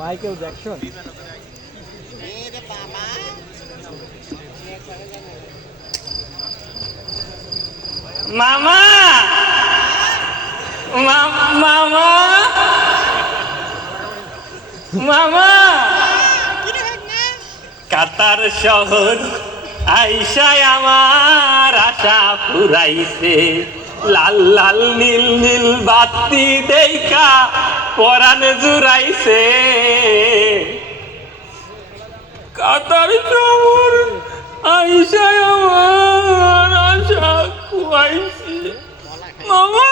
Michael Jackson মামা মামা মামা কাতার শহর আইসায় আমার আশা পুরাইছে লাল লাল নীল নীল বাতি দেইকা পরানে জুড়াইছে কাতার শহর আইসায় আমার আশা পুরাইছে মামা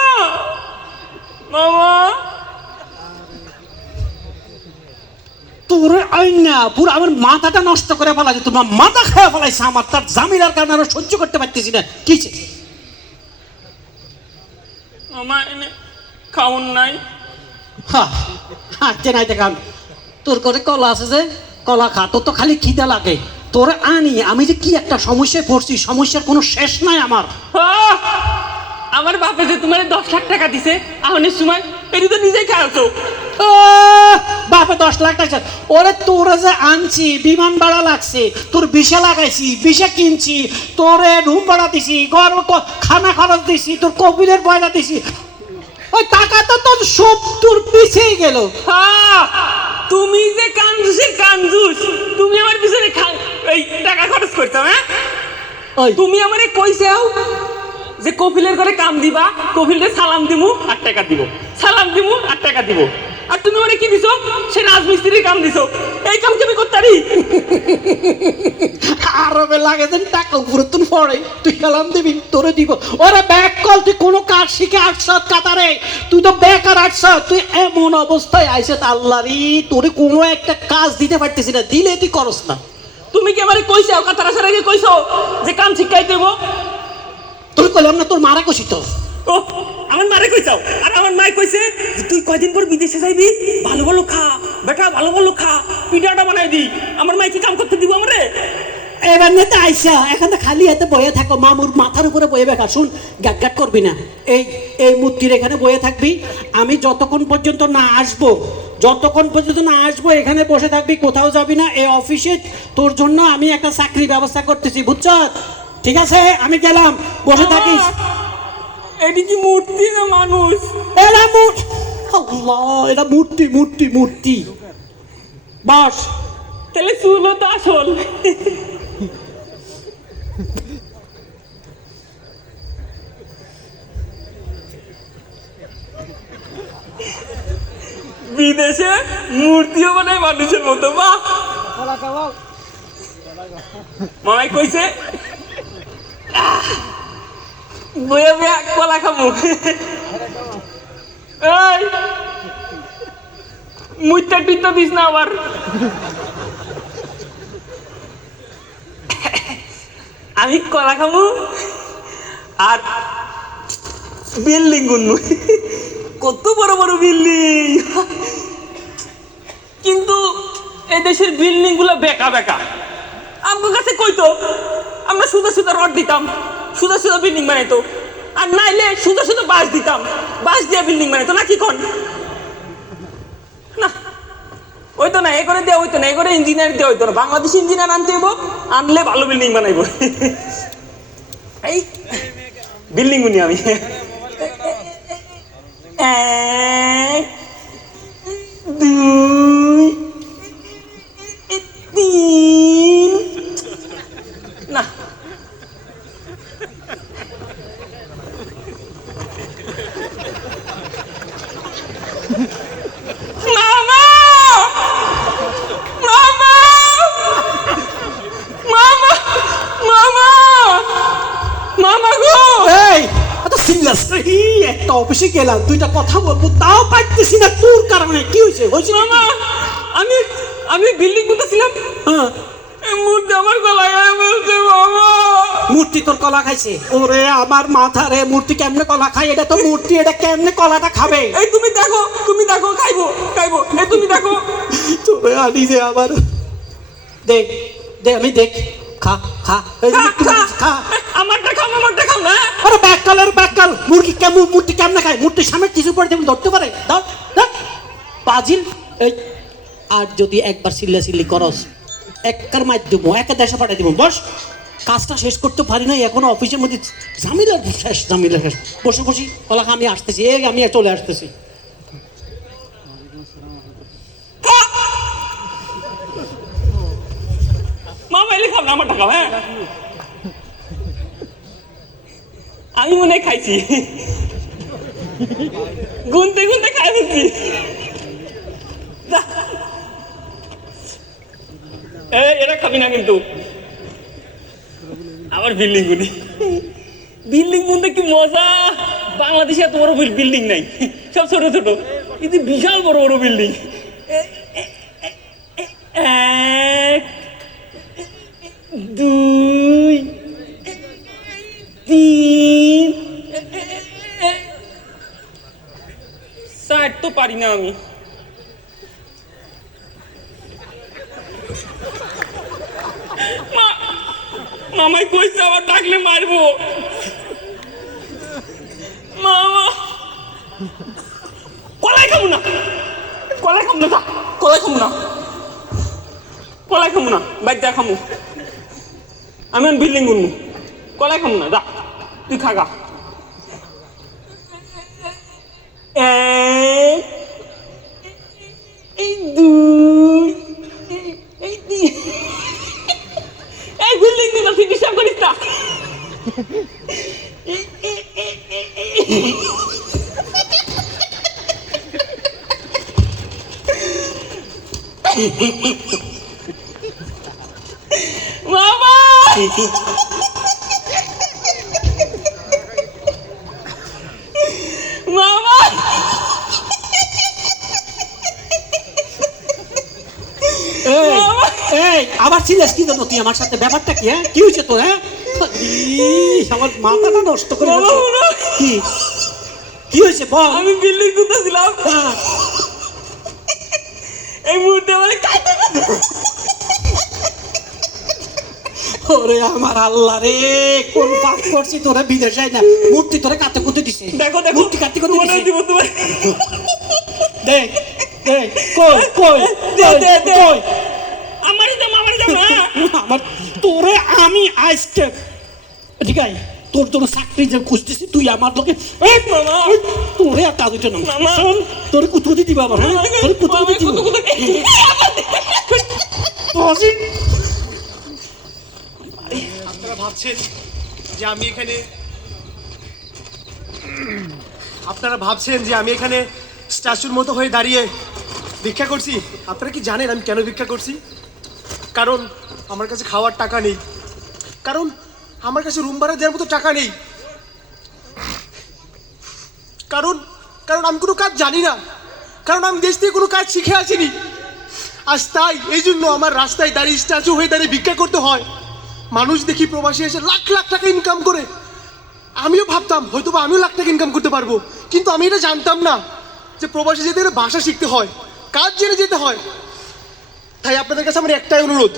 মামা তোরে আইনা পুরো আমার মাথাটা নষ্ট করে ফেলাছে, তোমার মাথা খেয়ে ফেলাইছে আমার, তার জামিলার কারণে আরো সহ্য করতে পারতেছি না। কিছে মামা এনে খাউন নাই? হ্যাঁ নাই দেখান তোর ঘরে কলা আছে যে কলা খা, তোর তো খালি খিদে লাগে। তোরে আনি আমি যে কি একটা সমস্যায় পড়ছি, সমস্যার কোনো শেষ নাই আমার। আমার বাপে যে তোমার 10 লাখ টাকা দিছে আহনের সময়, এটি তো নিজেই খাওয়াছো। বাপে 10 লাখ টাকা ওরে তোরে যে আনছি বিমান ভাড়া লাগছে, তোর বিষা লাগাইছি, বিষা কিনছি, তোরে রুম ভাড়া দিছি, ঘর খানা খরচ দিছি, তোর কবিলের পয়সা দিছি, ওই টাকা তো তোর সব তোর পিছেই গেল। তুমি যে কাঞ্জুসের কাঞ্জুস, তুমি আমার পিছনে এই টাকা খরচ করছো। হ্যাঁ তুমি আমারে কইছাও যে কপিলের ঘরে কাম দিবা, কপিলকে সালাম দিমু আর টাকা দিব, সালাম দিমু আর টাকা দিব, আর তুমি মানে কি দিছো? সে রাজমিস্ত্রির কাম দিছো। এই কাম কি আমি করতে পারি? আরবে লাগে দেন টাকা উপরে তুই পড়ে তুই কালাম দিবি, তোরে দিব। ওরা ব্যাক কল, তুই কোনো কাজ শিখে আসছ কাতারে, তুই তো বেকার আসছ, তুই এমন অবস্থায় আইসে আল্লাহরি তোরে কোনো একটা কাজ দিতে পারতেছি না, দিলে তুই করস না। তুমি কি আমারে কইছাও কাতার আসার আগে কইছো যে কাম শিখাই দেবো? তুই কইলাম না তোর মারা কইছি তো। ও আমার মারে কইছাও, আর আমার মাই কইছে যে তুই কয়দিন পর বিদেশে যাইবি, ভালো ভালো খা বেটা, ভালো ভালো খা, পিঠাটা বানাই দি। আমার মাই কি কাম করতে দিব আমারে? এবার নেতা আইসা এখানে খালি হাতে বয়ে থাকো, মামুর মাথার উপরে বয়ে বেকা। শুন, গাট গাট করবি না, এই এই মূর্তির এখানে বয়ে থাকবি। আমি যতক্ষণ পর্যন্ত না আসবো, যতক্ষণ পর্যন্ত না আসবো এখানে বসে থাকবি, কোথাও যাবি না। এই অফিসে তোর জন্য আমি একটা চাকরির ব্যবস্থা করতেছি, বুঝছ? ঠিক আছে, আমি গেলাম, বসে থাকিস। এটি কি মূর্তি না মানুষ? এরা আল্লাহ, এটা মূর্তি মূর্তি মূর্তি। বাস তাহলে চুলো তো আসল। বিদেশে মূর্তিও বানায় মানুষের মতো। বাহ, মামাই কইছে বইয়া বইয়া কলা খাবো। এই মুইটা টুইটা দিস না আবার। আমি কলা খাবো আর বিল্ডিং গুনবো, কত বড় বড় বিল্ডিং। কিন্তু এই দেশের বিল্ডিং গুলো বেকা বেকা। আমার কাছে কইতো আমরা সুদা সুদা রড দিতাম, সুদা সুদা বিল্ডিং বানাইতো, আর নাইলে সুদা সুদা বাঁশ দিতাম, বাঁশ দিয়ে বিল্ডিং বানাইতো। না কি কন? না ওই তো না, এ করে দেওয়া হইতো না, এ করে ইঞ্জিনিয়ার দেওয়া হইতো না। বাংলাদেশ ইঞ্জিনিয়ার আনতে হইব, আনলে ভালো বিল্ডিং বানাইব। এই বিল্ডিং গুনি আমি। এক দুই তিন, না মামা মামা মামা মামা মামা গো, এই এত সিরিয়াস একটা অফিসে গেলাম, দুইটা কথা বলবো তাও পারতেছি না তোর কারণে। কি হয়েছে? মামা আমি আমি বিল্ডিং করতেছিলাম, হ্যাঁ মূর্তি আমার গলায় বলছে। মামা মূর্তি তোর কলা খাইছে? ওরে আমার মাথা রে, মূর্তি কেমনে কলা খায়? এটা তো মূর্তি, এটা কেমনে কলাটা খাবে? এই তুমি দেখো খাইবো খাইবো, এই তুমি দেখো। তোরে আনি যে আবার দেখ দেখ, আমি দেখ, খা খা, খা আমারটা খা মামা। আমার টাকা না। আরে ব্যাককাল মূর্তি কেমন খায়? মূর্তির সামনে কিছু পরে যেমন ধরতে পারে। দাও পাজিল। এই আর যদি একবার চিল্লি করস একবার মার দেবো, একা দেশে পাঠিয়ে দেবো। বস, কাজটা শেষ করতে পারি না এখনো, অফিসের মধ্যে ঝামেলা শেষ। বসি কলা আমি আসতেছি, আমি চলে আসতেছি। মামা এলে খাব না আমার টাকা। হ্যাঁ আমি মনে হয় খাইছি, গুনতে খাই ফেলছি। এরা খাবি না কিন্তু। আবার বিল্ডিং গুনতে কি মজা। বাংলাদেশে এত বড় বিল্ডিং নাই, সব ছোট ছোট, কিন্তু বিশাল বড় বড় বিল্ডিং। 1 2 3 4 তো পারি না আমি। মামাই কইছে আবার ডাকলে মারবো। মামা কলাই খাবো না বাইক খামু। আমি বিল্ডিং গুনমু, কলাই খামু না। যা তুই খাগা। 1 2 এই বিল্ডিং গুলো তুই হিসাব করিস না। মামা মামা এই আবার চিল্লাস কি জন্য তুই আমার সাথে? ব্যাপারটা কি? হ্যাঁ কি হয়েছে তোর? হ্যাঁ আমার মাথাটা নষ্ট করে কি হয়েছে বল? আমি বিল্ডিং করতেছিলাম, এই মুহূর্তে মানে ওরে আমার আল্লাহ রে, কোন পাপ করছি তোরা? বিদেশে না মূর্তি তোরা কাতে কুতে দিছে। দেখো মূর্তি কাতে কুতে দিছে। দিব তোমার। দেখ কই আমারই দাম না। আমার তোরে আমি আজকে ঠিক আছে তোর জন্য চাকরি যে খুঁজতেছি, তুই আমার লোকে তোরে আর কাজ হইতো না। তোর কুতুকুতি দিবা আবার। হ্যাঁ তোর কুতুকুতি দিব। আপনারা ভাবছেন যে আমি এখানে স্ট্যাচুর মতো হয়ে দাঁড়িয়ে ভিক্ষা করছি। আপনারা কি জানেন আমি কেন ভিক্ষা করছি? কারণ আমার কাছে খাওয়ার টাকা নেই, কারণ আমার কাছে রুম ভাড়া দেওয়ার মতো টাকা নেই, কারণ আমি কোনো কাজ জানি না, কারণ আমি দেশ থেকে কোনো কাজ শিখে আসিনি। আজ তাই এই জন্য আমার রাস্তায় দাঁড়িয়ে স্ট্যাচু হয়ে দাঁড়িয়ে ভিক্ষা করতে হয়। মানুষ দেখি প্রবাসী এসে লাখ টাকা ইনকাম করে। আমিও ভাবতাম হয়তো আমিও লাখ টাকা ইনকাম করতে পারবো, কিন্তু আমি এটা জানতাম না যে প্রবাসী যেতে গেলে ভাষা শিখতে হয়, কাজ জেনে যেতে হয়। তাই আপনাদের কাছে আমার একটাই অনুরোধ,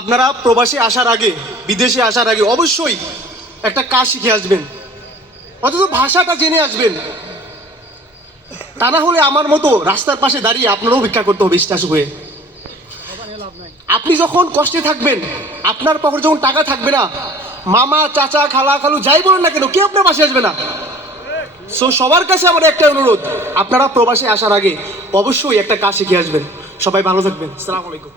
আপনারা প্রবাসে আসার আগে, বিদেশে আসার আগে অবশ্যই একটা কাজ শিখে আসবেন, অথচ ভাষাটা জেনে আসবেন। তা না হলে আমার মতো রাস্তার পাশে দাঁড়িয়ে আপনারাও ভিক্ষা করতে হবে স্ট্যাচু হয়ে। আপনি যখন কষ্টে থাকবেন, আপনার পকেটে যখন টাকা থাকবে না, মামা চাচা খালা খালু যাই বলেন না কেন, কে আপনার পাশে আসবে না। সো সবার কাছে আমার একটা অনুরোধ, আপনারা প্রবাসে আসার আগে অবশ্যই একটা কাজ শিখে আসবেন। সবাই ভালো থাকবেন। আসসালামু আলাইকুম।